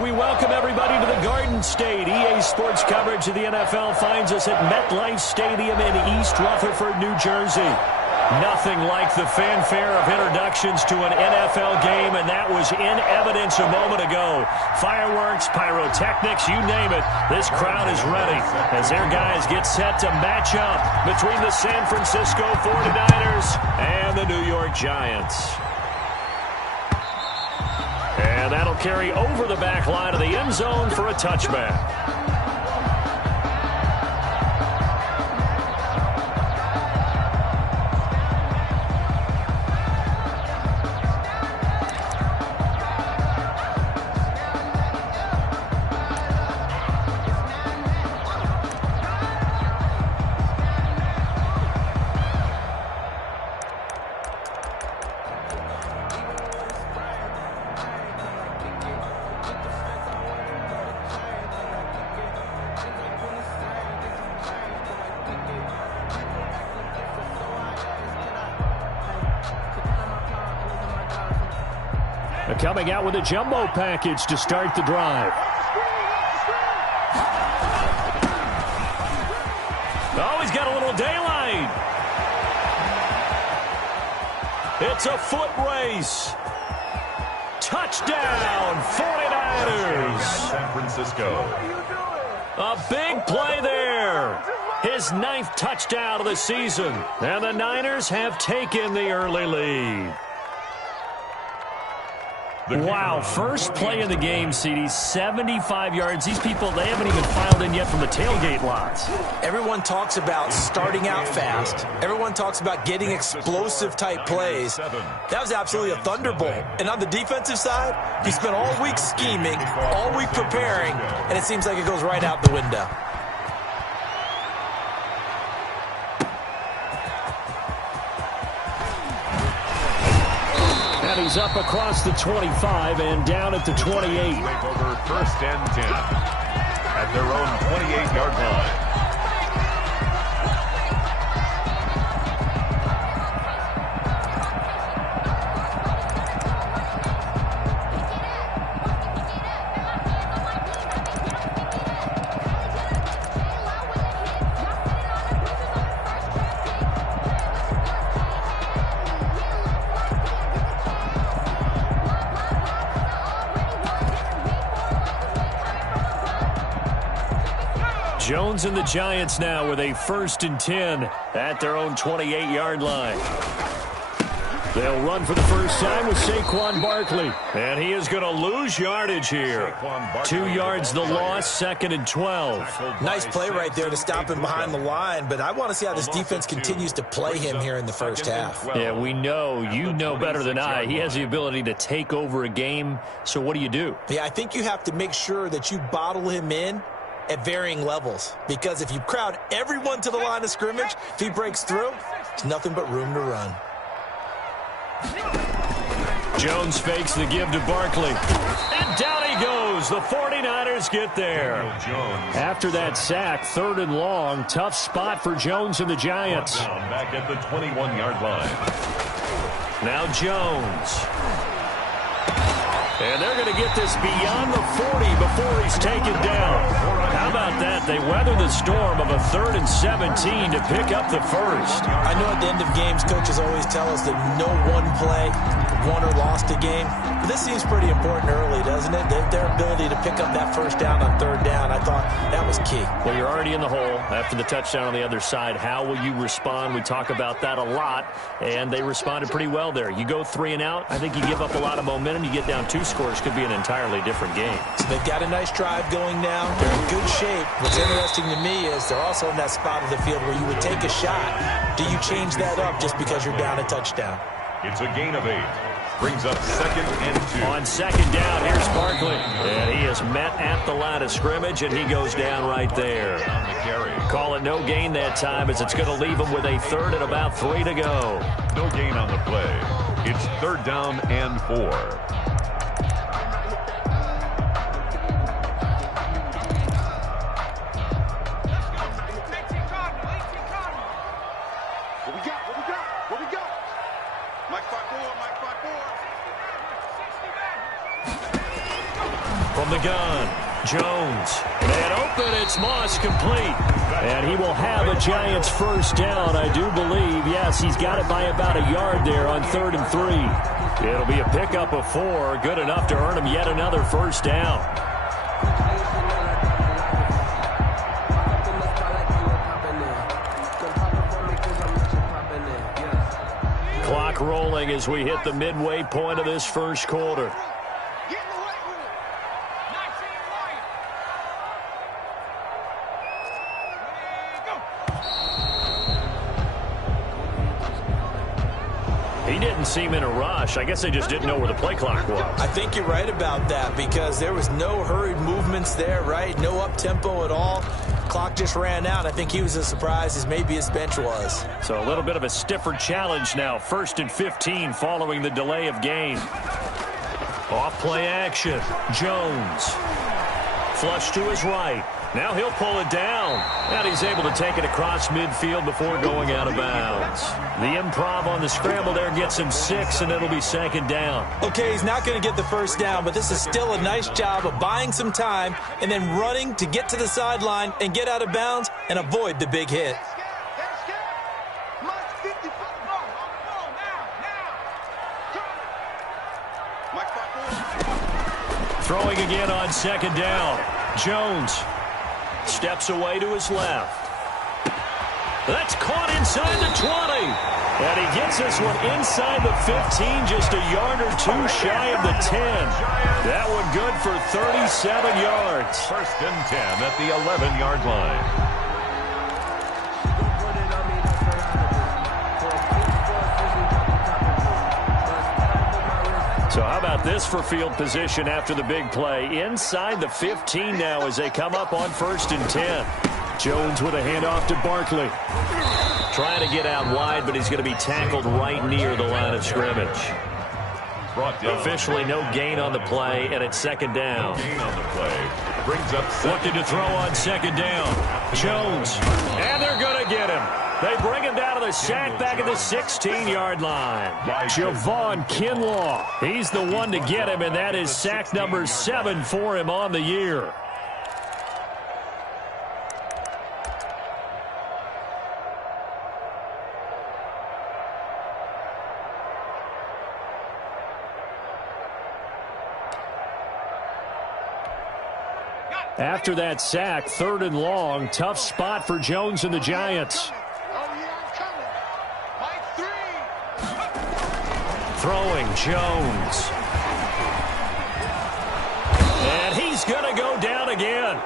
We welcome everybody to the Garden State. EA Sports coverage of the NFL finds us at MetLife Stadium in East Rutherford, New Jersey. Nothing like the fanfare of introductions to an NFL game, and that was in evidence a moment ago. Fireworks, pyrotechnics, you name it. This crowd is ready as their guys get set to match up between the San Francisco 49ers and the New York Giants. And that'll carry over the back line of the end zone for a touchback. Coming out with a jumbo package to start the drive. Oh, he's got a little daylight. It's a foot race. Touchdown, 49ers. San Francisco. A big play there. His 9th touchdown of the season. And the Niners have taken the early lead. Wow, first play of the game, CD, 75 yards. These people, they haven't even filed in yet from the tailgate lots. Everyone talks about starting out fast. Everyone talks about getting explosive-type plays. That was absolutely a thunderbolt. And on the defensive side, you spent all week scheming, all week preparing, and it seems like it goes right out the window. He's up across the 25 and down at the 28. Over 1st and 10 at their own 28-yard line. Jones and the Giants now with a 1st and 10 at their own 28-yard line. They'll run for the first time with Saquon Barkley. And he is going to lose yardage here. 2 yards the loss, 2nd and 12. Nice play right there to stop him behind the line, but I want to see how this defense continues to play him here in the first half. Yeah, we know, you know better than I, he has the ability to take over a game. So what do you do? Yeah, I think you have to make sure that you bottle him in at varying levels, because if you crowd everyone to the line of scrimmage, if he breaks through, there's nothing but room to run. Jones fakes the give to Barkley. And down he goes. The 49ers get there. After that sack, 3rd and long, tough spot for Jones and the Giants. Back at the 21-yard line. Now Jones. And they're going to get this beyond the 40 before he's taken down. How about that? They weather the storm of a 3rd and 17 to pick up the first. I know at the end of games, coaches always tell us that no one play won or lost a game. But this seems pretty important early, doesn't it? Their ability to pick up that first down on 3rd down, I thought that was key. Well, you're already in the hole after the touchdown on the other side. How will you respond? We talk about that a lot, and they responded pretty well there. You go 3 and out, I think you give up a lot of momentum. You get down 2 scores, could be an entirely different game. So they've got a nice drive going now. They're in good shape. What's interesting to me is they're also in that spot of the field where you would take a shot. Do you change that up just because you're down a touchdown? It's a gain of 8. Brings up 2nd and 2. On 2nd down, here's Barkley. And he is met at the line of scrimmage, and he goes down right there. Call it no gain that time, as it's going to leave him with a 3rd and about 3 to go. No gain on the play. It's 3rd down and 4. From the gun, Jones. And open, it's Moss, complete. And he will have a Giants first down, I do believe. Yes, he's got it by about a yard there on 3rd and 3. It'll be a pickup of 4, good enough to earn him yet another first down. Clock rolling as we hit the midway point of this first quarter. He didn't seem in a rush. I guess they just didn't know where the play clock was. I think you're right about that because there was no hurried movements there, right? No up-tempo at all. Clock just ran out. I think he was as surprised as maybe his bench was. So a little bit of a stiffer challenge now. 1st and 15 following the delay of game. Off play action. Jones. Flush to his right. Now he'll pull it down. And he's able to take it across midfield before going out of bounds. The improv on the scramble there gets him 6, and it'll be 2nd down. Okay, he's not going to get the first down, but this is still a nice job of buying some time and then running to get to the sideline and get out of bounds and avoid the big hit. Throwing again on 2nd down. Jones steps away to his left. That's caught inside the 20. And he gets this one inside the 15, just a yard or 2 shy of the 10. That one good for 37 yards. 1st and 10 at the 11-yard line. So how about this for field position after the big play? Inside the 15 now as they come up on 1st and 10. Jones with a handoff to Barkley. Trying to get out wide, but he's going to be tackled right near the line of scrimmage. Officially no gain on the play, and it's 2nd down. Gain on the play. Brings up looking to throw on 2nd down. Jones. And they're going to get him. They bring him down to the sack back at the 16-yard line. Javon Kinlaw. He's the one to get him, and that is sack number 7 for him on the year. After that sack, 3rd and long, tough spot for Jones and the Giants. Throwing Jones. And he's going to go down again.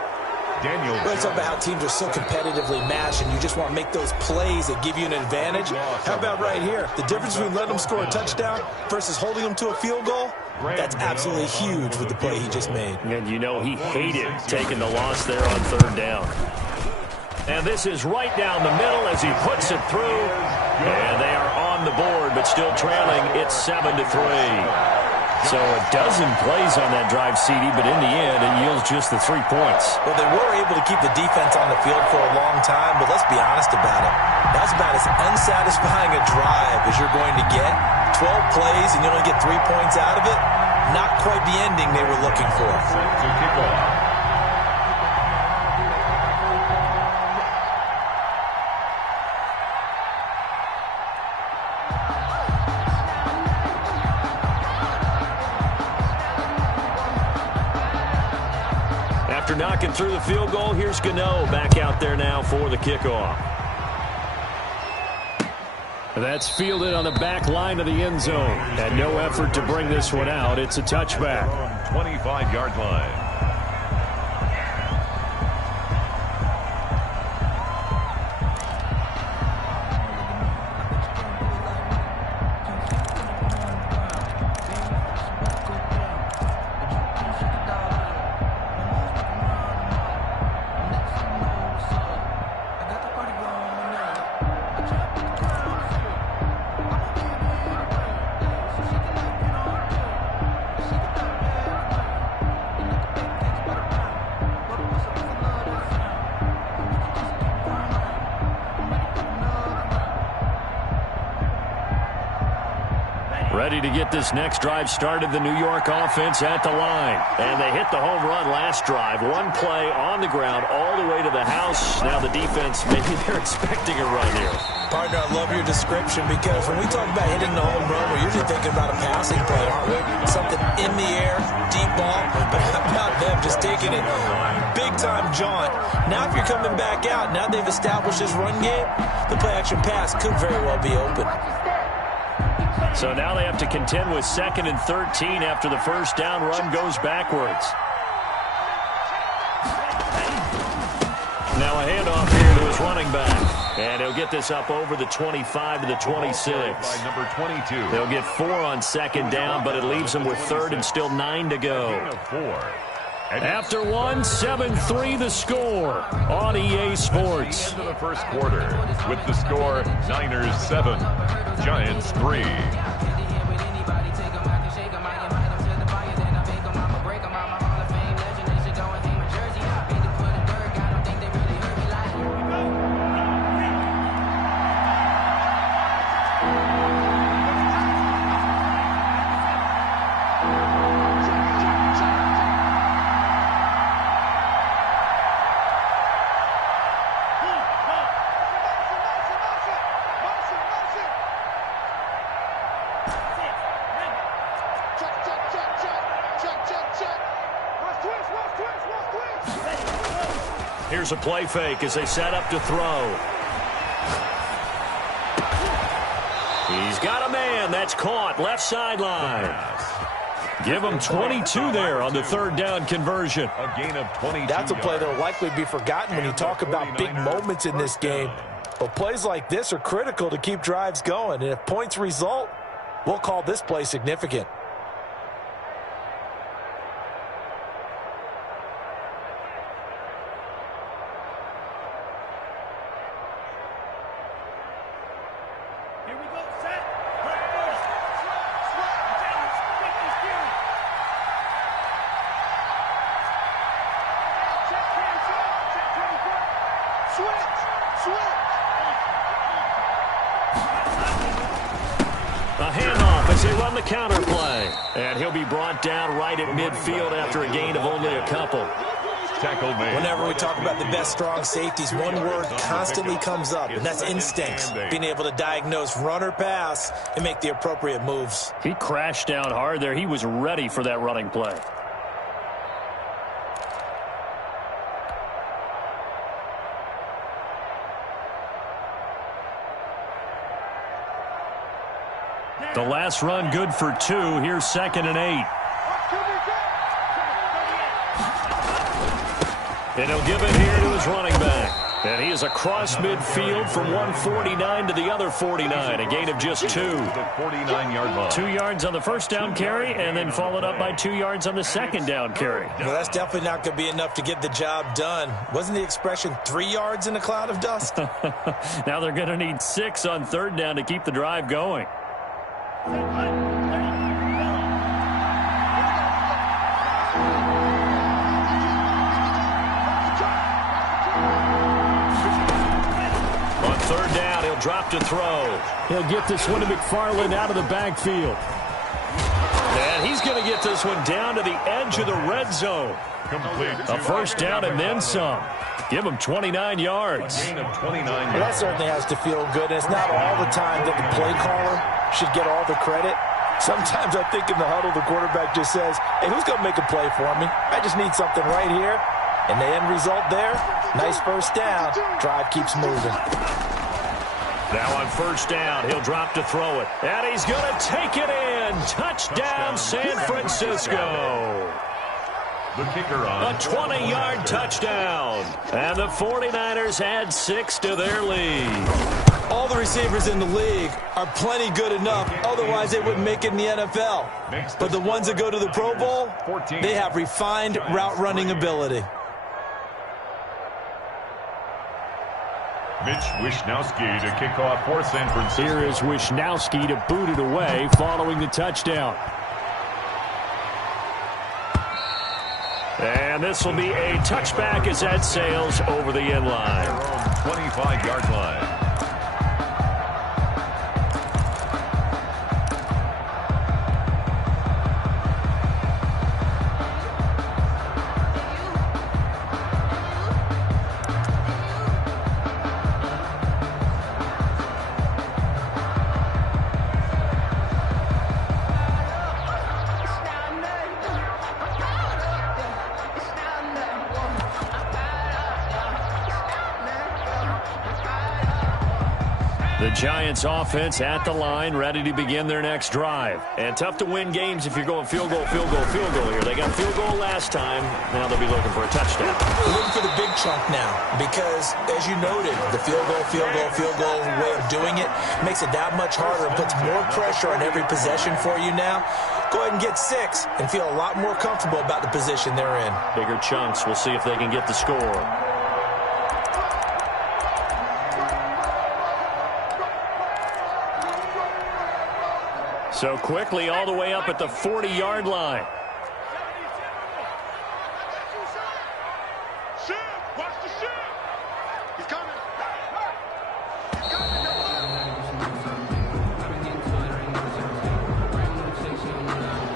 Daniel. Let's talk about how teams are so competitively matched, and you just want to make those plays that give you an advantage. How about right here? The difference between letting them score a touchdown versus holding them to a field goal? That's absolutely huge with the play he just made. And you know he hated taking the loss there on 3rd down. And this is right down the middle as he puts it through. And they are on the board, but still trailing. It's 7-3. So a dozen plays on that drive, CD, but in the end, it yields just the 3 points. Well, they were able to keep the defense on the field for a long time, but let's be honest about it. That's about as unsatisfying a drive as you're going to get. 12 plays and you only get 3 points out of it. Not quite the ending they were looking for. To kick off. After knocking through the field goal, here's Gano back out there now for the kickoff. That's fielded on the back line of the end zone. And no effort to bring this one out. It's a touchback. 25-yard line. Ready to get this next drive started, the New York offense at the line. And they hit the home run last drive. One play on the ground all the way to the house. Now the defense, maybe they're expecting a run here. Partner, I love your description because when we talk about hitting the home run, we're usually thinking about a passing play, aren't we? Something in the air, deep ball, but how about them just taking it big-time jaunt. Now if you're coming back out, now they've established this run game, the play-action pass could very well be open. So now they have to contend with 2nd and 13 after the first down run goes backwards. Now a handoff here to his running back. And he'll get this up over the 25 to the 26. By number 22. They'll get 4 on 2nd down, but it leaves them with 3rd and still 9 to go. After one, 7-3 the score on EA Sports. At the end of the first quarter with the score Niners 7, Giants 3. Here's a play fake as they set up to throw. He's got a man. That's caught. Left sideline. Give him 22 there on the 3rd down conversion. A gain of 22. That's a play that will likely be forgotten when you talk about big moments in this game. But plays like this are critical to keep drives going. And if points result, we'll call this play significant. A handoff as they run the counter play. And he'll be brought down right at midfield after a gain of only a couple. Tackle made. Whenever we talk about the best strong safeties, one word constantly comes up, and that's instincts. Being able to diagnose run or pass and make the appropriate moves. He crashed down hard there. He was ready for that running play. The last run good for 2. Here's 2nd and 8. And he'll give it here to his running back. And he is across midfield from 149 to the other 49. A gain of just 2. 49-yard line. 2 yards on the first down carry and then followed up by 2 yards on the 2nd down carry. Well, that's definitely not going to be enough to get the job done. Wasn't the expression 3 yards in a cloud of dust? Now they're going to need 6 on 3rd down to keep the drive going. On 3rd down, he'll drop to throw. He'll get this one to McFarland out of the backfield. And he's going to get this one down to the edge of the red zone. Complete. A first down and then some. Give him 29 yards. Gain of 29 Well, that yards. certainly has to feel good. And it's not all the time that the play caller should get all the credit. Sometimes I think in the huddle, the quarterback just says, hey, who's going to make a play for me? I just need something right here. And the end result there, nice first down. Drive keeps moving. Now on first down, he'll drop to throw it. And he's going to take it in. Touchdown, San Francisco. The kicker on. A 20-yard touchdown. And the 49ers add 6 to their lead. All the receivers in the league are plenty good enough. Otherwise, they wouldn't make it in the NFL. But the ones that go to the Pro Bowl, they have refined route running ability. Mitch Wishnowsky to kick off for San Francisco. Here is Wishnowsky to boot it away following the touchdown. And this will be a touchback as that sails over the end line. 25-yard line. The Giants offense at the line, ready to begin their next drive. And tough to win games if you're going field goal, field goal, field goal here. They got field goal last time. Now they'll be looking for a touchdown. We're looking for the big chunk now because, as you noted, the field goal, field goal, field goal way of doing it makes it that much harder and puts more pressure on every possession for you now. Go ahead and get 6 and feel a lot more comfortable about the position they're in. Bigger chunks. We'll see if they can get the score. So quickly all the way up at the 40-yard line. Watch the ship. He's coming.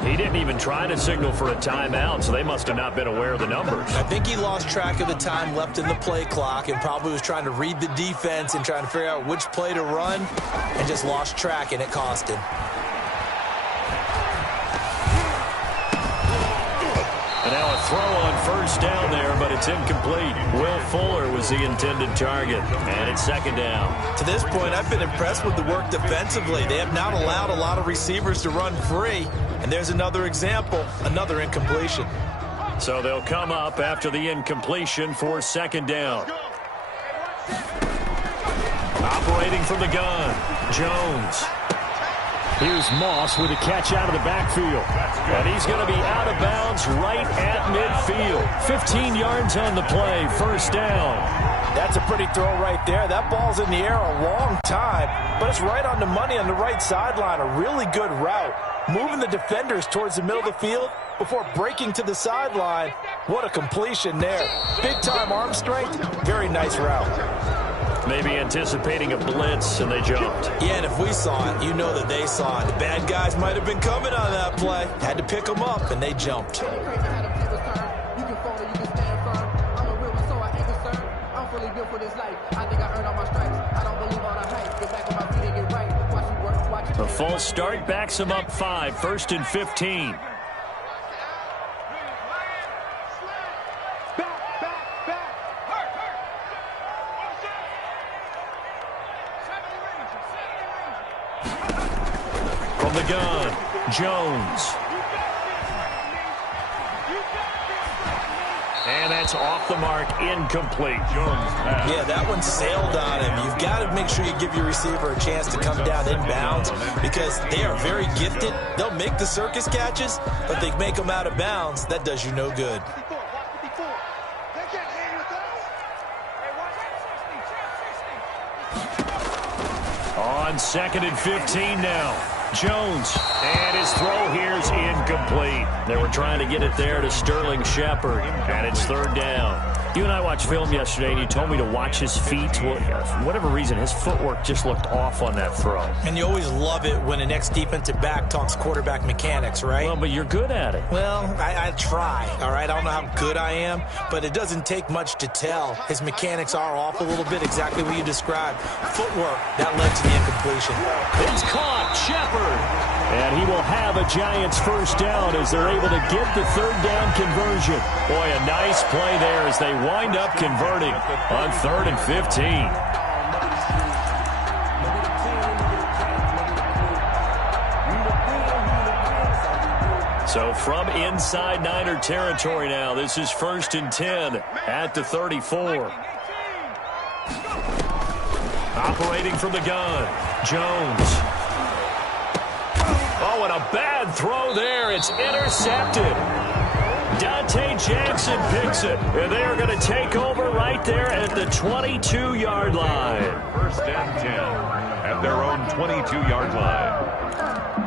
He didn't even try to signal for a timeout, so they must have not been aware of the numbers. I think he lost track of the time left in the play clock and probably was trying to read the defense and trying to figure out which play to run and just lost track, and it cost him. And now a throw on first down there, but it's incomplete. Will Fuller was the intended target, and it's second down. To this point, I've been impressed with the work defensively. They have not allowed a lot of receivers to run free, and there's another example, another incompletion. So they'll come up after the incompletion for second down. Operating from the gun, Jones. Here's Moss with a catch out of the backfield. And he's going to be out of bounds right at midfield. 15 yards on the play, first down. That's a pretty throw right there. That ball's in the air a long time, but it's right on the money on the right sideline. A really good route. Moving the defenders towards the middle of the field before breaking to the sideline. What a completion there. Big-time arm strength. Very nice route. Maybe anticipating a blitz, and they jumped. Yeah, and if we saw it, you know that they saw it. The bad guys might have been coming on that play. Had to pick them up, and they jumped. A false start backs him up 5, first and 15. From the gun, Jones. And that's off the mark, incomplete. Jones pass. Yeah, that one sailed on him. You've got to make sure you give your receiver a chance to come down inbounds because they are very gifted. They'll make the circus catches, but they make them out of bounds. That does you no good. On second and 15 now. Jones, and his throw here is incomplete. They were trying to get it there to Sterling Shepard, and it's third down. You and I watched film yesterday, and you told me to watch his feet. Well, for whatever reason, his footwork just looked off on that throw. And you always love it when an ex-defensive back talks quarterback mechanics, right? Well, but you're good at it. Well, I try, all right? I don't know how good I am, but it doesn't take much to tell. His mechanics are off a little bit, exactly what you described. Footwork, that led to the incompletion. It's caught, Shepard. And he will have a Giants first down as they're able to get the third down conversion. Boy, a nice play there as they wind up converting on 3rd and 15. So from inside Niner territory now, this is 1st and 10 at the 34. Operating from the gun, Jones. Oh, and a bad throw there. It's intercepted. Dante Jackson picks it. And they are going to take over right there at the 22-yard line. 1st and 10 at their own 22-yard line.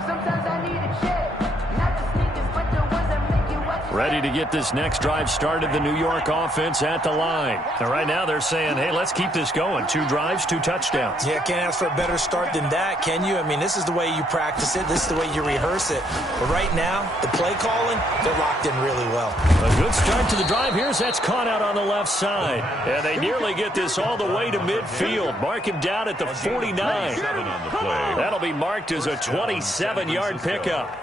Sometimes I need a check, not the sneakers, but the ones that make you watch. Ready to get this next drive started, the New York offense at the line. And right now they're saying, hey, let's keep this going. 2 drives, 2 touchdowns. Yeah, can't ask for a better start than that, can you? I mean, this is the way you practice it. This is the way you rehearse it. But right now, the play calling, they're locked in really well. A good start to the drive here as that's caught out on the left side. And they nearly get this all the way to midfield. Mark him down at the 49. 7 on the play. That'll be marked as a 27-yard pickup.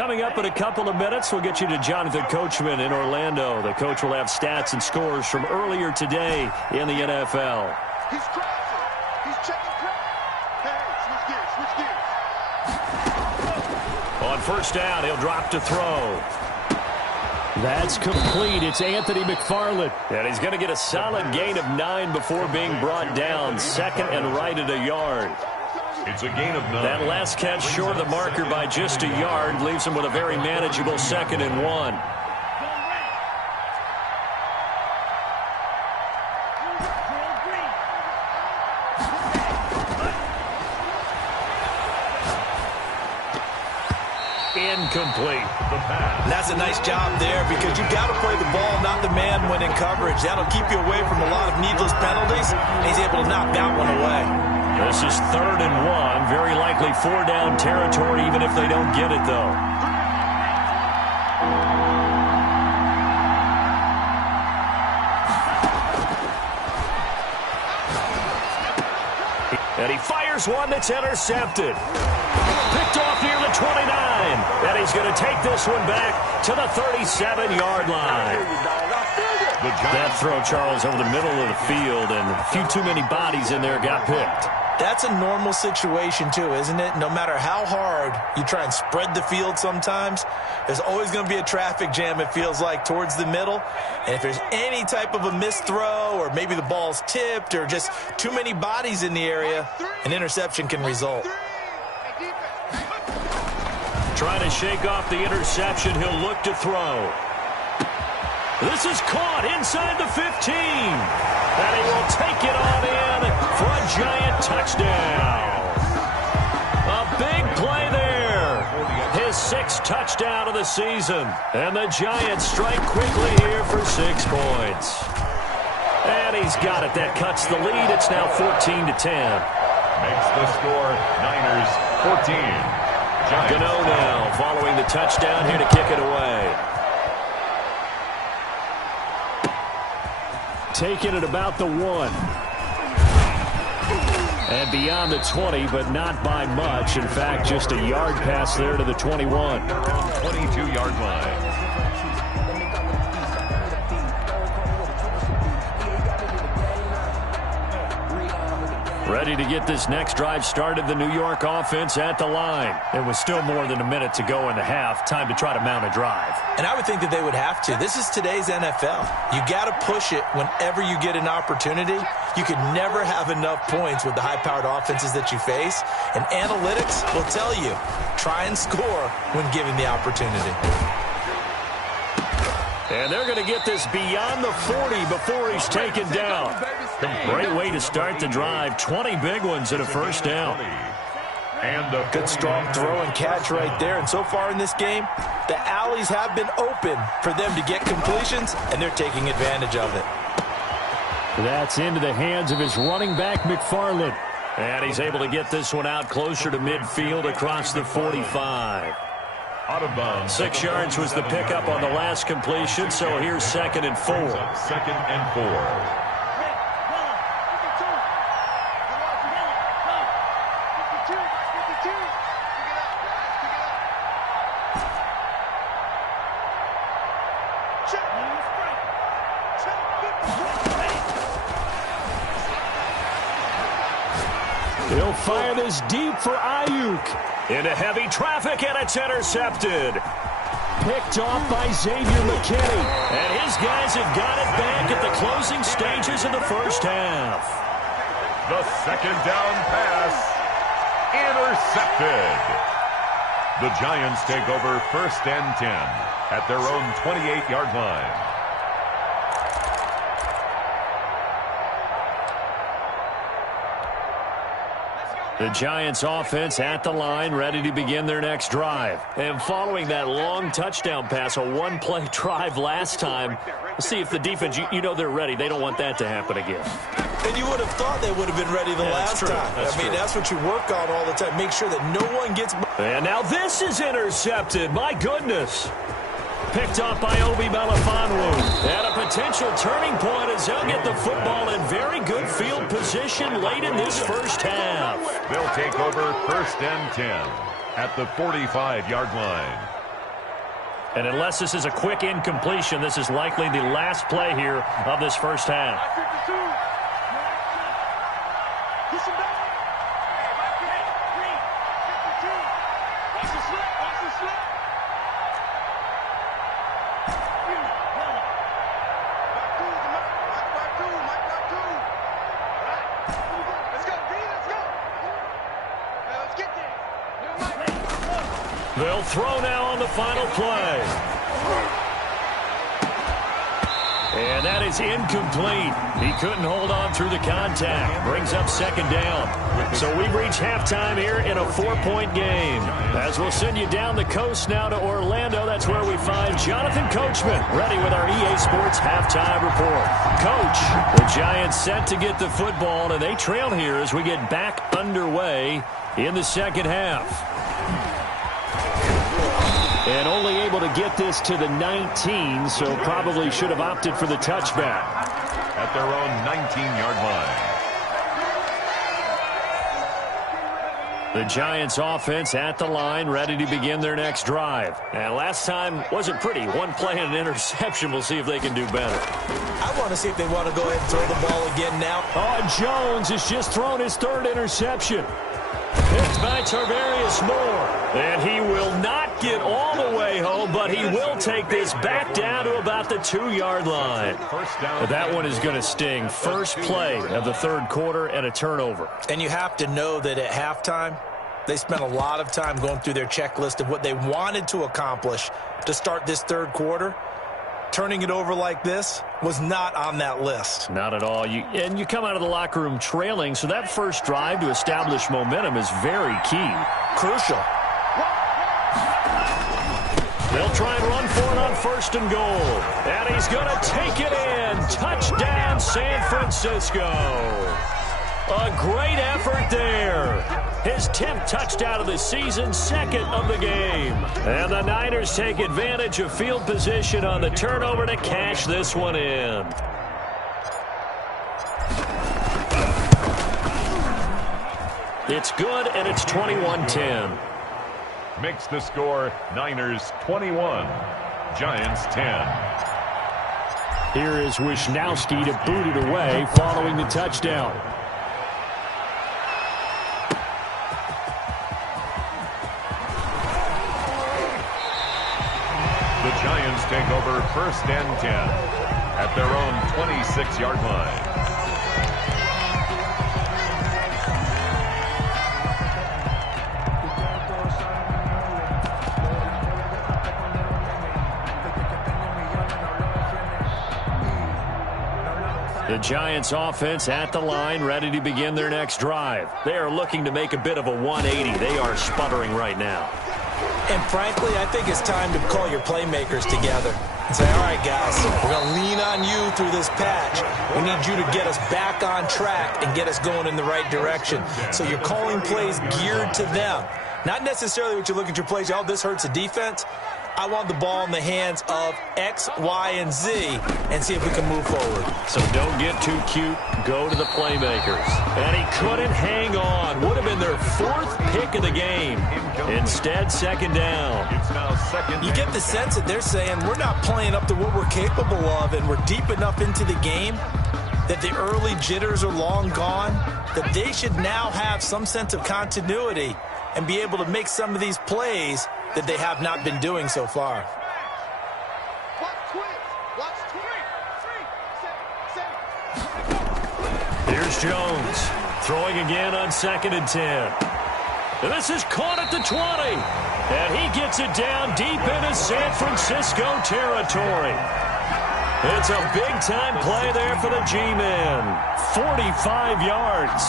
Coming up in a couple of minutes, we'll get you to Jonathan Coachman in Orlando. The coach will have stats and scores from earlier today in the NFL. He's crossing. He's checking crowd. Hey, switch gears. On first down, he'll drop to throw. That's complete. It's Anthony McFarland. And he's going to get a solid gain of 9 before being brought down. Second and right at a yard. It's a gain of 9. That last catch short of the marker by just a yard leaves him with a very manageable 2nd and 1. Incomplete. That's a nice job there because you got to play the ball, not the man when in coverage. That'll keep you away from a lot of needless penalties, and he's able to knock that one away. This is 3rd and 1. Very likely 4-down territory, even if they don't get it, though. And he fires one that's intercepted. Picked off near the 29. And he's going to take this one back to the 37-yard line. That throw, Charles, over the middle of the field, and a few too many bodies in there got picked. That's a normal situation, too, isn't it? No matter how hard you try and spread the field sometimes, there's always going to be a traffic jam, it feels like, towards the middle. And if there's any type of a missed throw or maybe the ball's tipped or just too many bodies in the area, an interception can result. Trying to shake off the interception, he'll look to throw. This is caught inside the 15. And he will take it on in for a giant touchdown. A big play there. His 6th touchdown of the season. And the Giants strike quickly here for 6 points. And he's got it. That cuts the lead. It's now 14-10. Makes the score Niners 14. Gano now following the touchdown here to kick it away. Taking it about the 1. And beyond the 20, but not by much. In fact, just a yard pass there to the 21. 22-yard line. Ready to get this next drive started, the New York offense at the line. It was still more than a minute to go in the half. Time to try to mount a drive. And I would think that they would have to. This is today's NFL. You got to push it whenever you get an opportunity. You could never have enough points with the high-powered offenses that you face. And analytics will tell you, try and score when given the opportunity. And they're going to get this beyond the 40 before he's taken down. Great way to start the drive. 20 big ones and a first down. And a good strong throw and catch right there. And so far in this game, the alleys have been open for them to get completions, and they're taking advantage of it. That's into the hands of his running back, McFarland. And he's able to get this one out closer to midfield across the 45. Out of bounds. 6 yards was the pickup on the last completion, so here's 2nd and 4. 2nd and 4. He'll fire this deep for Ayuk. Into heavy traffic, and it's intercepted. Picked off by Xavier McKinney. And his guys have got it back at the closing stages of the first half. The 2nd down pass. Intercepted. The Giants take over 1st and 10 at their own 28-yard line. The Giants offense at the line, ready to begin their next drive. And following that long touchdown pass, a one-play drive last time, we'll see if the defense, you know they're ready. They don't want that to happen again. And you would have thought they would have been ready the last time. That's what you work on all the time. Make sure that no one gets... And now this is intercepted. My goodness. Picked off by Obi Melifonwu. And a potential turning point as they'll get the football in very good field position late in this first half. They'll take over 1st and 10 at the 45-yard line. And unless this is a quick incompletion, this is likely the last play here of this first half. They'll throw now on the final play. And that is incomplete. He couldn't hold on through the contact. Brings up second down. So we've reached halftime here in a 4-point game. As we'll send you down the coast now to Orlando, that's where we find Jonathan Coachman ready with our EA Sports halftime report. Coach, the Giants set to get the football, and they trail here as we get back underway in the second half. And only able to get this to the 19, so probably should have opted for the touchback. At their own 19-yard line. The Giants offense at the line, ready to begin their next drive. And last time wasn't pretty. One play and an interception. We'll see if they can do better. I want to see if they want to go ahead and throw the ball again now. Oh, Jones has just thrown his third interception. Picked by Tarvarius Moore. And he will not get all the way home, but he will take this back down to about the 2-yard line. That one is going to sting. First play of the third quarter and a turnover. And you have to know that at halftime, they spent a lot of time going through their checklist of what they wanted to accomplish to start this third quarter. Turning it over like this was not on that list. Not at all. And you come out of the locker room trailing, so that first drive to establish momentum is very key. Crucial. They'll try and run for it on first and goal. And he's going to take it in. Touchdown, San Francisco. A great effort there. His 10th touchdown of the season, second of the game. And the Niners take advantage of field position on the turnover to cash this one in. It's good, and it's 21-10. Makes the score Niners 21, Giants 10. Here is Wisnowski to boot it away following the touchdown. The Giants take over first and 10 at their own 26-yard line. The Giants offense at the line, ready to begin their next drive. They are looking to make a bit of a 180. They are sputtering right now. And frankly, I think it's time to call your playmakers together and say, all right, guys, we're going to lean on you through this patch. We need you to get us back on track and get us going in the right direction. So you're calling plays geared to them. Not necessarily what you look at your plays, oh, this hurts the defense. I want the ball in the hands of X, Y, and Z and see if we can move forward. So don't get too cute. Go to the playmakers. And he couldn't hang on. Would have been their fourth pick of the game. Instead, second down. You get the sense that they're saying we're not playing up to what we're capable of, and we're deep enough into the game that the early jitters are long gone, that they should now have some sense of continuity and be able to make some of these plays that they have not been doing so far. Here's Jones throwing again on 2nd and 10. And this is caught at the 20. And he gets it down deep into San Francisco territory. It's a big-time play there for the G-men. 45 yards.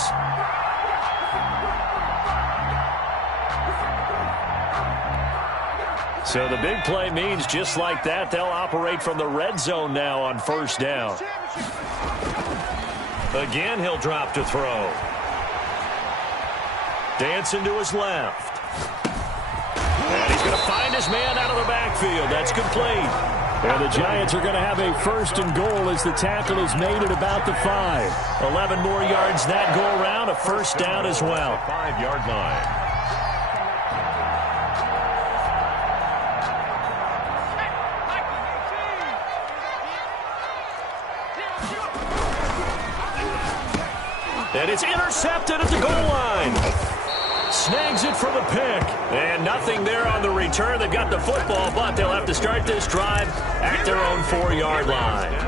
So the big play means just like that, they'll operate from the red zone now on first down. Again, he'll drop to throw. Dancing to his left. And he's going to find his man out of the backfield. That's complete. And the Giants are going to have a first and goal as the tackle is made at about the 5. 11 more yards that go around, a first down as well. 5-yard line. And it's intercepted at the goal line. Snags it for the pick. And nothing there on the return. They've got the football, but they'll have to start this drive at their own 4-yard line.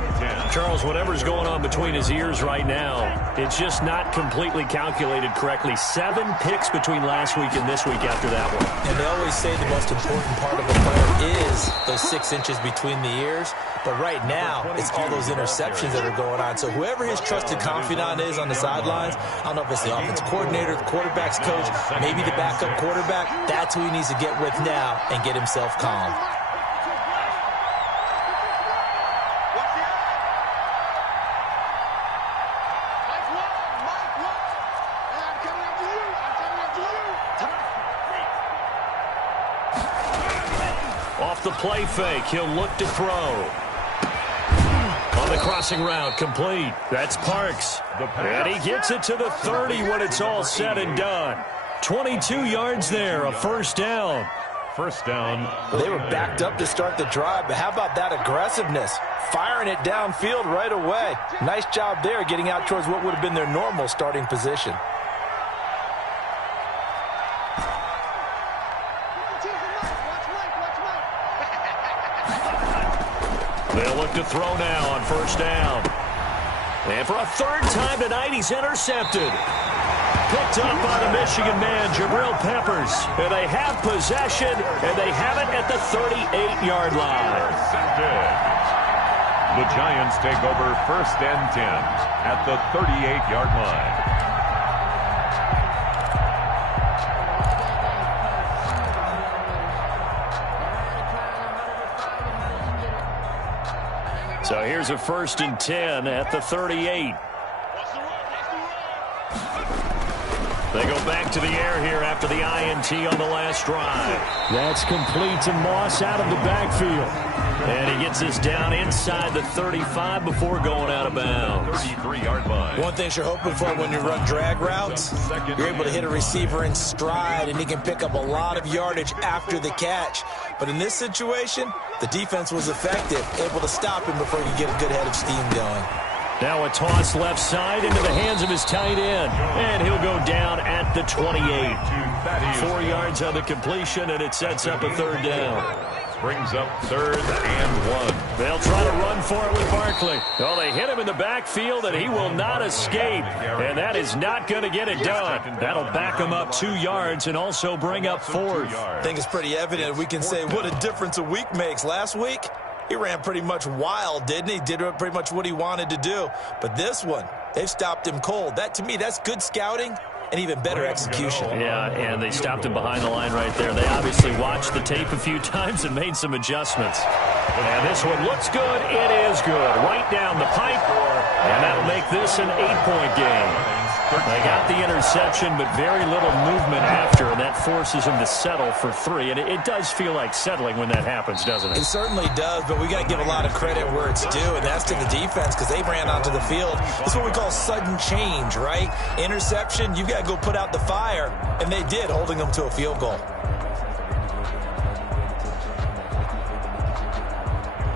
Charles, whatever's going on between his ears right now, it's just not completely calculated correctly. 7 picks between last week and this week after that one. And they always say the most important part of a player is those 6 inches between the ears. But right now, it's all those interceptions that are going on. So whoever his trusted confidant is on the sidelines, I don't know if it's the offensive coordinator, the quarterback's coach, maybe the backup quarterback, that's who he needs to get with now and get himself calm. Off the play fake, he'll look to throw. On the crossing route, complete. That's Parks. And he gets it to the 30 when it's all said and done. 22 yards there, a first down. First down. They were backed up to start the drive, but how about that aggressiveness? Firing it downfield right away. Nice job there getting out towards what would have been their normal starting position. They'll look to throw now on first down. And for a 3rd time tonight, he's intercepted. Picked up by the Michigan man, Jabril Peppers. And they have possession, and they have it at the 38-yard line. The Giants take over 1st and 10 at the 38-yard line. So here's a 1st and 10 at the 38. They go back to the air here after the INT on the last drive. That's complete to Moss out of the backfield. And he gets this down inside the 35 before going out of bounds. 33-yard line. One thing you're hoping for when you run drag routes, you're able to hit a receiver in stride, and he can pick up a lot of yardage after the catch. But in this situation, the defense was effective, able to stop him before he could get a good head of steam going. Now a toss left side into the hands of his tight end. And he'll go down at the 28. 4 yards on the completion, and it sets up a 3rd down. Brings up 3rd and 1. They'll try to run for it with Barkley. Oh, they hit him in the backfield, and he will not escape. And that is not going to get it done. That'll back him up 2 yards and also bring up 4th. I think it's pretty evident. We can say what a difference a week makes. Last week, he ran pretty much wild, didn't he? Did pretty much what he wanted to do. But this one, they've stopped him cold. That, to me, that's good scouting and even better execution. Yeah, and they stopped him behind the line right there. They obviously watched the tape a few times and made some adjustments. And this one looks good. It is good. Right down the pipe. And that'll make this an 8-point game. They got the interception, but very little movement after, and that forces him to settle for 3. And it does feel like settling when that happens, doesn't it? It certainly does, but we got to give a lot of credit where it's due, and that's to the defense because they ran onto the field. It's what we call sudden change, right? Interception, you got to go put out the fire, and they did, holding them to a field goal.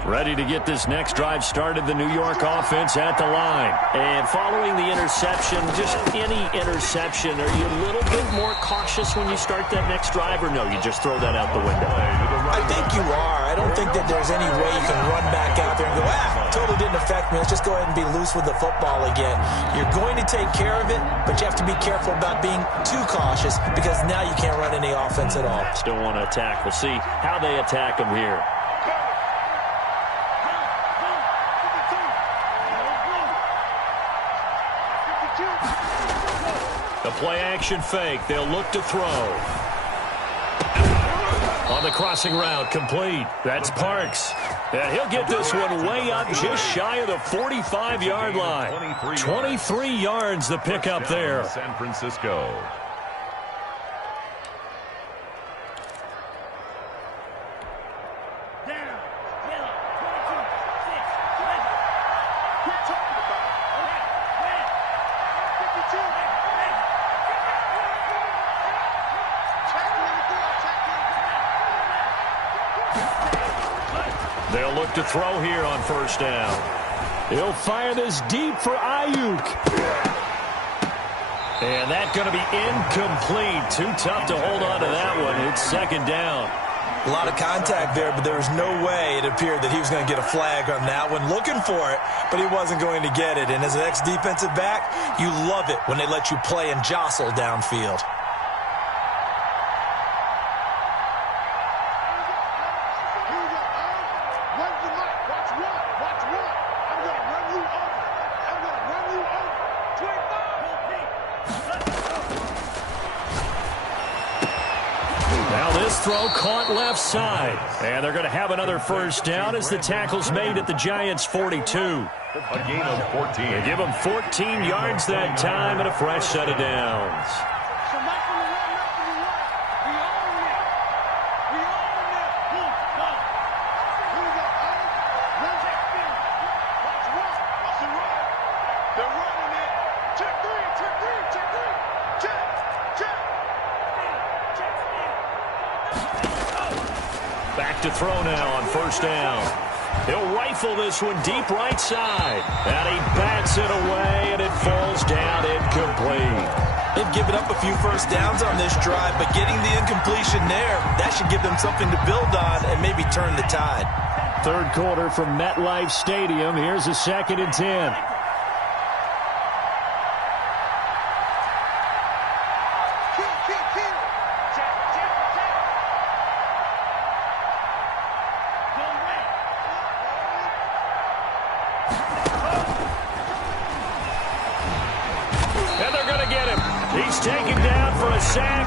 Ready to get this next drive started, the New York offense at the line. And following the interception, just any interception, are you a little bit more cautious when you start that next drive, or no, you just throw that out the window? I think you are. I don't think that there's any way you can run back out there and go, totally didn't affect me. Let's just go ahead and be loose with the football again. You're going to take care of it, but you have to be careful about being too cautious because now you can't run any offense at all. Still want to attack. We'll see how they attack them here. The play-action fake. They'll look to throw. On the crossing route, complete. That's Parks. And he'll get this one way up just shy of the 45-yard line. 23 yards the pickup there. San Francisco. They'll look to throw here on first down. He'll fire this deep for Ayuk. And that's going to be incomplete. Too tough to hold on to that one. It's second down. A lot of contact there, but there was no way it appeared that he was going to get a flag on that one. Looking for it, but he wasn't going to get it. And as an ex-defensive back, you love it when they let you play and jostle downfield. Throw caught left side. And they're going to have another first down as the tackle's made at the Giants' 42. A gain of 14. They give them 14 yards that time and a fresh set of downs. Back to throw now on first down. He'll rifle this one deep right side. And he bats it away, and it falls down incomplete. They've given up a few first downs on this drive, but getting the incompletion there, that should give them something to build on and maybe turn the tide. Third quarter from MetLife Stadium. Here's a 2nd and 10. He's taken down for a sack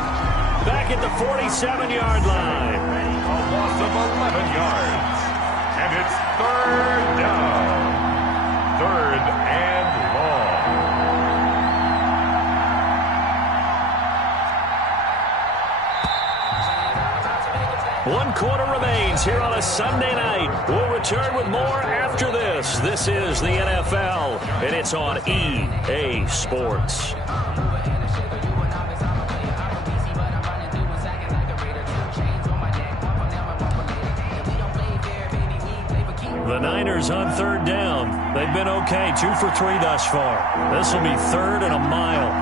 back at the 47-yard line. A loss of 11 yards. And it's third down. Third and long. 1 quarter remains here on a Sunday night. We'll return with more after this. This is the NFL, and it's on EA Sports. The Niners on third down. They've been okay, 2 for 3 thus far. This will be third and a mile.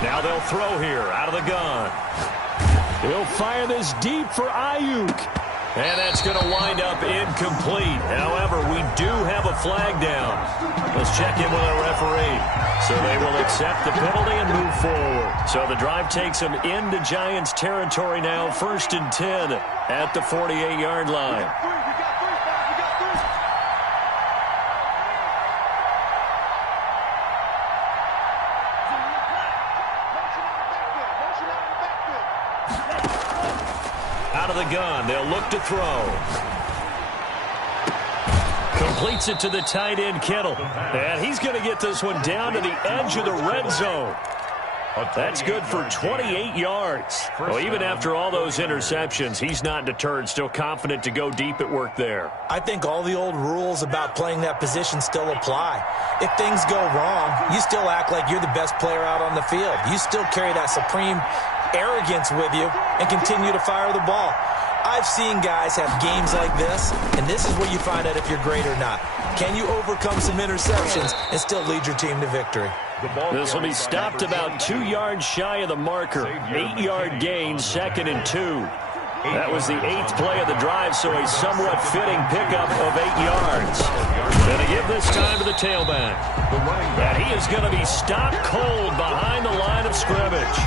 Now they'll throw here out of the gun. He'll fire this deep for Ayuk. And that's going to wind up incomplete. However, we do have a flag down. Let's check in with our referee. So they will accept the penalty and move forward. So the drive takes them into Giants territory now. 1st and 10 at the 48-yard line. Out of the gun, they'll look to throw. Completes it to the tight end, Kittle. And he's going to get this one down to the edge of the red zone. That's good for 28 yards. Well, even after all those interceptions, he's not deterred, still confident to go deep at work there. I think all the old rules about playing that position still apply. If things go wrong, you still act like you're the best player out on the field. You still carry that supreme arrogance with you and continue to fire the ball. I've seen guys have games like this, and this is where you find out if you're great or not. Can you overcome some interceptions and still lead your team to victory? This will be stopped about 2 yards shy of the marker. 8-yard gain, 2nd and 2. That was the 8th play of the drive, so a somewhat fitting pickup of 8 yards. Going to give this time to the tailback. And he is going to be stopped cold behind the line of scrimmage.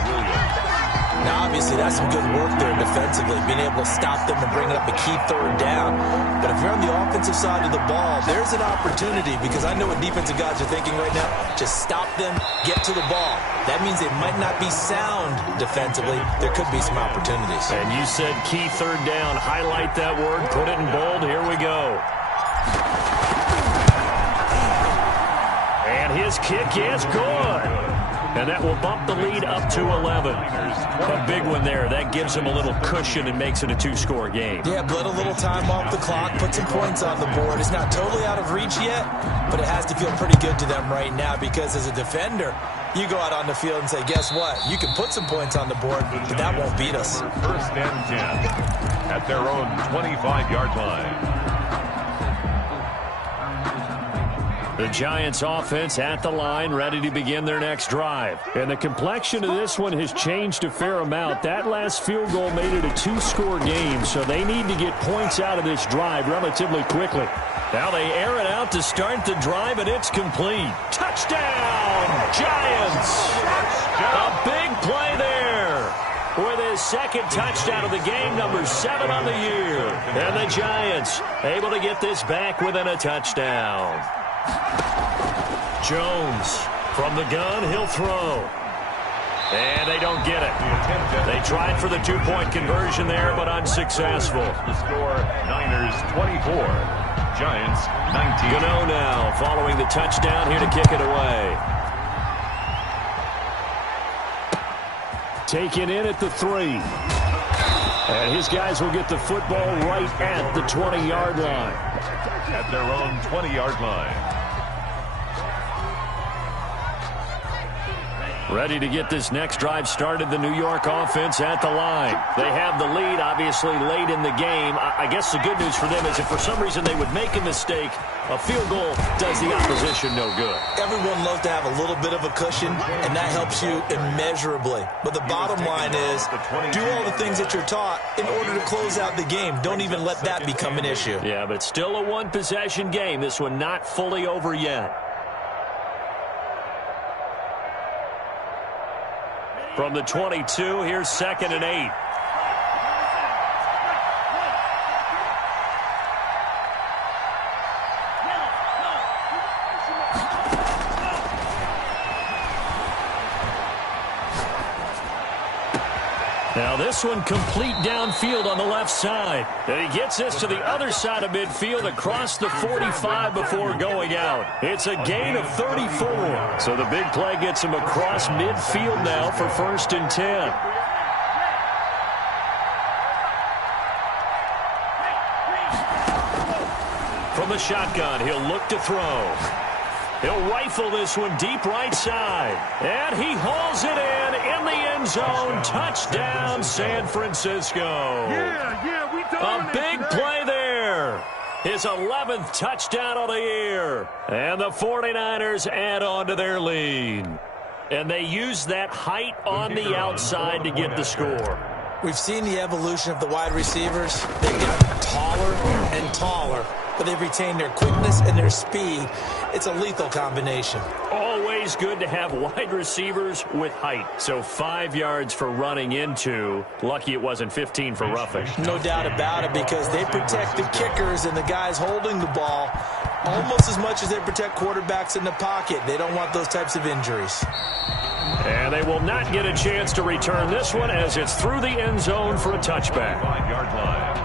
Now, obviously, that's some good work there defensively, being able to stop them and bring up a key third down. But if you're on the offensive side of the ball, there's an opportunity, because I know what defensive guys are thinking right now. Just stop them, get to the ball. That means they might not be sound defensively. There could be some opportunities. And you said key third down. Highlight that word. Put it in bold. Here we go. And his kick is good. And that will bump the lead up to 11. A big one there. That gives them a little cushion and makes it a two-score game. Yeah, bled a little time off the clock, put some points on the board. It's not totally out of reach yet, but it has to feel pretty good to them right now because as a defender, you go out on the field and say, guess what? You can put some points on the board, but that won't beat us. First and 10 at their own 25-yard line. The Giants offense at the line, ready to begin their next drive. And the complexion of this one has changed a fair amount. That last field goal made it a two-score game, so they need to get points out of this drive relatively quickly. Now they air it out to start the drive, and it's complete. Touchdown, Giants! A big play there with his second touchdown of the game, number 7 on the year. And the Giants able to get this back within a touchdown. Jones from the gun, he'll throw. And they don't get it. They tried for the two-point conversion there, but unsuccessful. The score, Niners 24, Giants 19. Gano now following the touchdown here to kick it away. Taken in at the 3. And his guys will get the football right at the 20-yard line. At their own 20-yard line. Ready to get this next drive started, the New York offense at the line. They have the lead, obviously, late in the game. I guess the good news for them is if for some reason they would make a mistake, a field goal does the opposition no good. Everyone loves to have a little bit of a cushion, and that helps you immeasurably. But the bottom line is, do all the things that you're taught in order to close out the game. Don't even let that become an issue. Yeah, but still a one-possession game. This one not fully over yet. From the 22, here's 2nd and 8. Now this one complete downfield on the left side. And he gets this to the other side of midfield across the 45 before going out. It's a gain of 34. So the big play gets him across midfield now for 1st and 10. From the shotgun, he'll look to throw. He'll rifle this one deep right side. And he hauls it in the end zone. Touchdown, San Francisco. A big play there. His 11th touchdown of the year. And the 49ers add on to their lead. And they use that height on the outside to get the score. We've seen the evolution of the wide receivers. They get taller and taller, but they've retained their quickness and their speed. It's a lethal combination. Always good to have wide receivers with height. So 5 yards for running into. Lucky it wasn't 15 for roughing. No doubt about it, because they protect the kickers and the guys holding the ball almost as much as they protect quarterbacks in the pocket. They don't want those types of injuries. And they will not get a chance to return this one as it's through the end zone for a touchback. 5-yard line.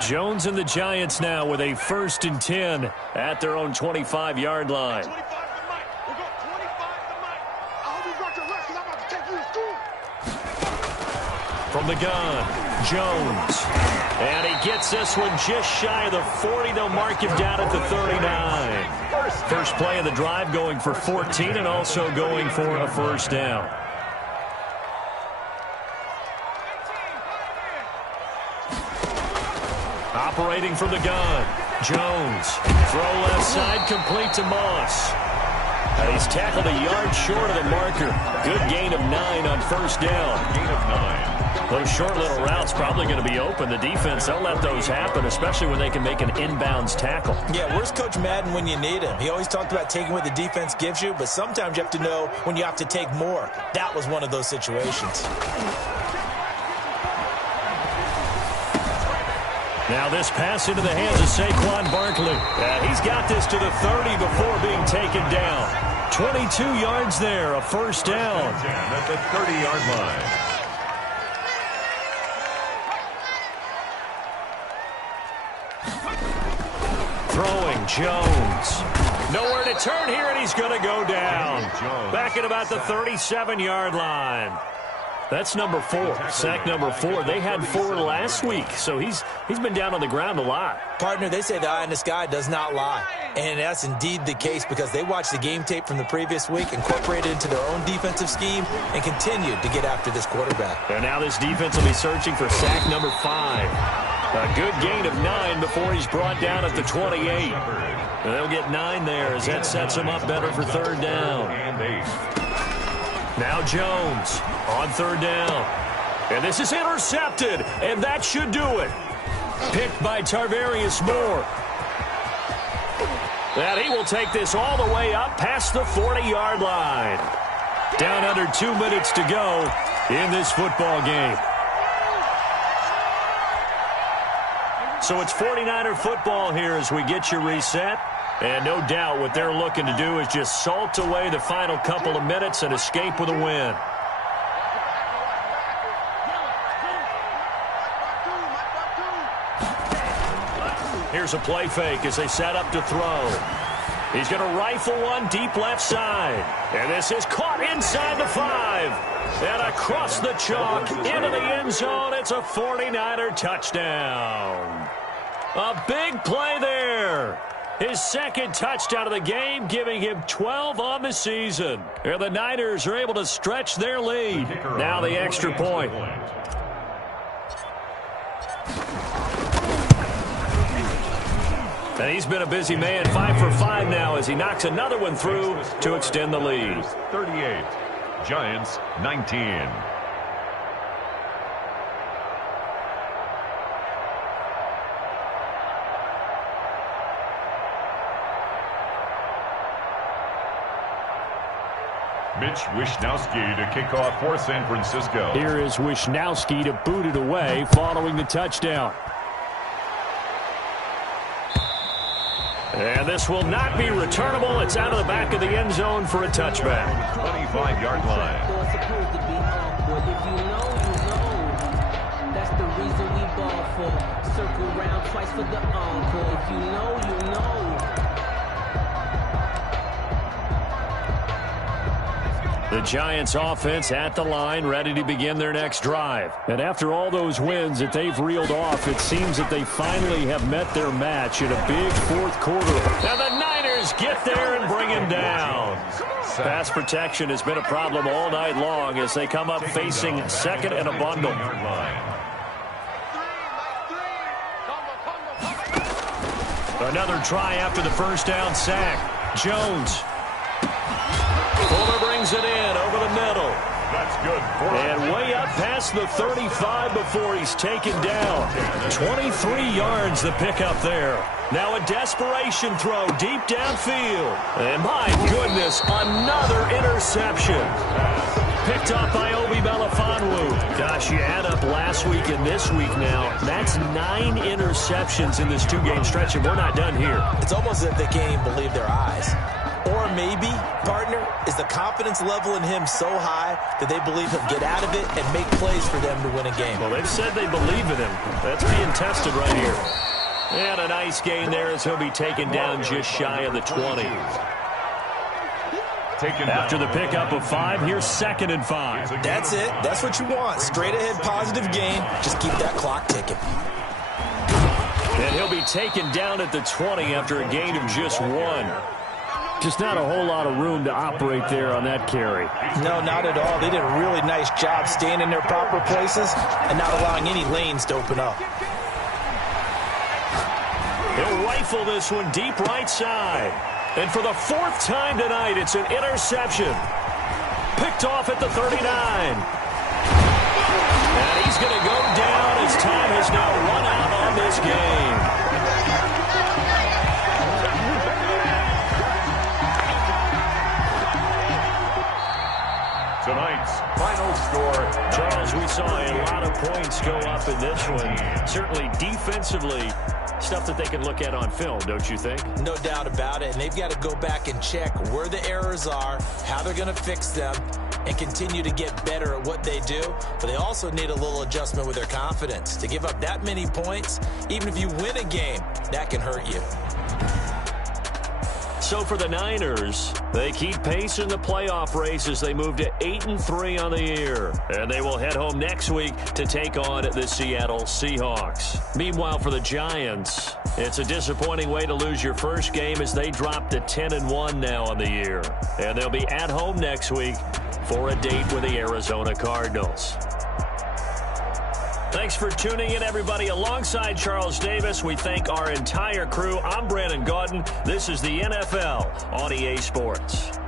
Jones and the Giants now with a 1st and 10 at their own 25-yard line. From the gun, Jones. And he gets this one just shy of the 40. They'll mark him down at the 39. First play of the drive going for 14 and also going for a 1st down. Operating from the gun, Jones. Throw left side, complete to Moss. And he's tackled a yard short of the marker. Good gain of 9 on first down. Gain of 9. Those short little routes probably going to be open. The defense, they'll let those happen, especially when they can make an inbounds tackle. Yeah, where's Coach Madden when you need him? He always talked about taking what the defense gives you, but sometimes you have to know when you have to take more. That was one of those situations. Now this pass into the hands of Saquon Barkley. He's got this to the 30 before being taken down. 22 yards there, a first down. At the 30-yard line. Throwing Jones. Nowhere to turn here, and he's going to go down. Back at about the 37-yard line. That's number 4, sack number 4. They had 4 last week, so he's been down on the ground a lot. Partner, they say the eye in the sky does not lie. And that's indeed the case because they watched the game tape from the previous week, incorporated it into their own defensive scheme, and continued to get after this quarterback. And now this defense will be searching for sack number 5. A good gain of 9 before he's brought down at the 28. And they'll get 9 there as that sets him up better for third down. Now Jones on third down. And this is intercepted, and that should do it. Picked by Tarvarius Moore. And he will take this all the way up past the 40-yard line. Down under 2 minutes to go in this football game. So it's 49er football here as we get you reset. And no doubt what they're looking to do is just salt away the final couple of minutes and escape with a win. Here's a play fake as they set up to throw. He's going to rifle one deep left side. And this is caught inside the 5. And across the chalk into the end zone. It's a 49er touchdown. A big play there. His second touchdown of the game, giving him 12 on the season. And the Niners are able to stretch their lead. Now the extra point. And he's been a busy man, 5 for 5 now as he knocks another one through to extend the lead. 38, Giants 19. Mitch Wishnowsky to kick off for San Francisco. Here is Wishnowsky to boot it away following the touchdown. And this will not be returnable. It's out of the back of the end zone for a touchback. 25-yard line. If you know, you know. That's the reason we ball for. Circle round twice for the encore. If you know, you know. The Giants offense at the line, ready to begin their next drive. And after all those wins that they've reeled off, it seems that they finally have met their match in a big fourth quarter. And the Niners get there and bring him down. Pass protection has been a problem all night long as they come up facing second and a bundle. Another try after the first down sack. Jones. Fuller brings it in over the middle. That's good. And way up past the 35 before he's taken down. 23 yards the pickup there. Now a desperation throw deep downfield. And my goodness, another interception. Picked up by Obi Melifonwu. Gosh, you add up last week and this week now. That's 9 interceptions in this 2-game stretch, and we're not done here. It's almost as if they can't even believe their eyes. Or maybe, partner, is the confidence level in him so high that they believe he'll get out of it and make plays for them to win a game. Well, they've said they believe in him. That's being tested right here. And a nice gain there as he'll be taken down just shy of the 20. After the pickup of 5, here's 2nd and 5. That's it. That's what you want. Straight ahead positive gain. Just keep that clock ticking. And he'll be taken down at the 20 after a gain of just 1. Just not a whole lot of room to operate there on that carry. No, not at all. They did a really nice job staying in their proper places and not allowing any lanes to open up. He'll rifle this one deep right side. And for the fourth time tonight, it's an interception. Picked off at the 39. And he's going to go down as time has now run out on this game. Tonight's final score. Charles, we saw a lot of points go up in this one. Certainly defensively, stuff that they can look at on film, don't you think? No doubt about it. And they've got to go back and check where the errors are, how they're going to fix them, and continue to get better at what they do. But they also need a little adjustment with their confidence. To give up that many points, even if you win a game, that can hurt you. So for the Niners, they keep pace in the playoff race as they move to 8-3 on the year. And they will head home next week to take on the Seattle Seahawks. Meanwhile, for the Giants, it's a disappointing way to lose your first game as they drop to 10-1 now on the year. And they'll be at home next week for a date with the Arizona Cardinals. Thanks for tuning in, everybody. Alongside Charles Davis, we thank our entire crew. I'm Brandon Gaudin. This is the NFL on EA Sports.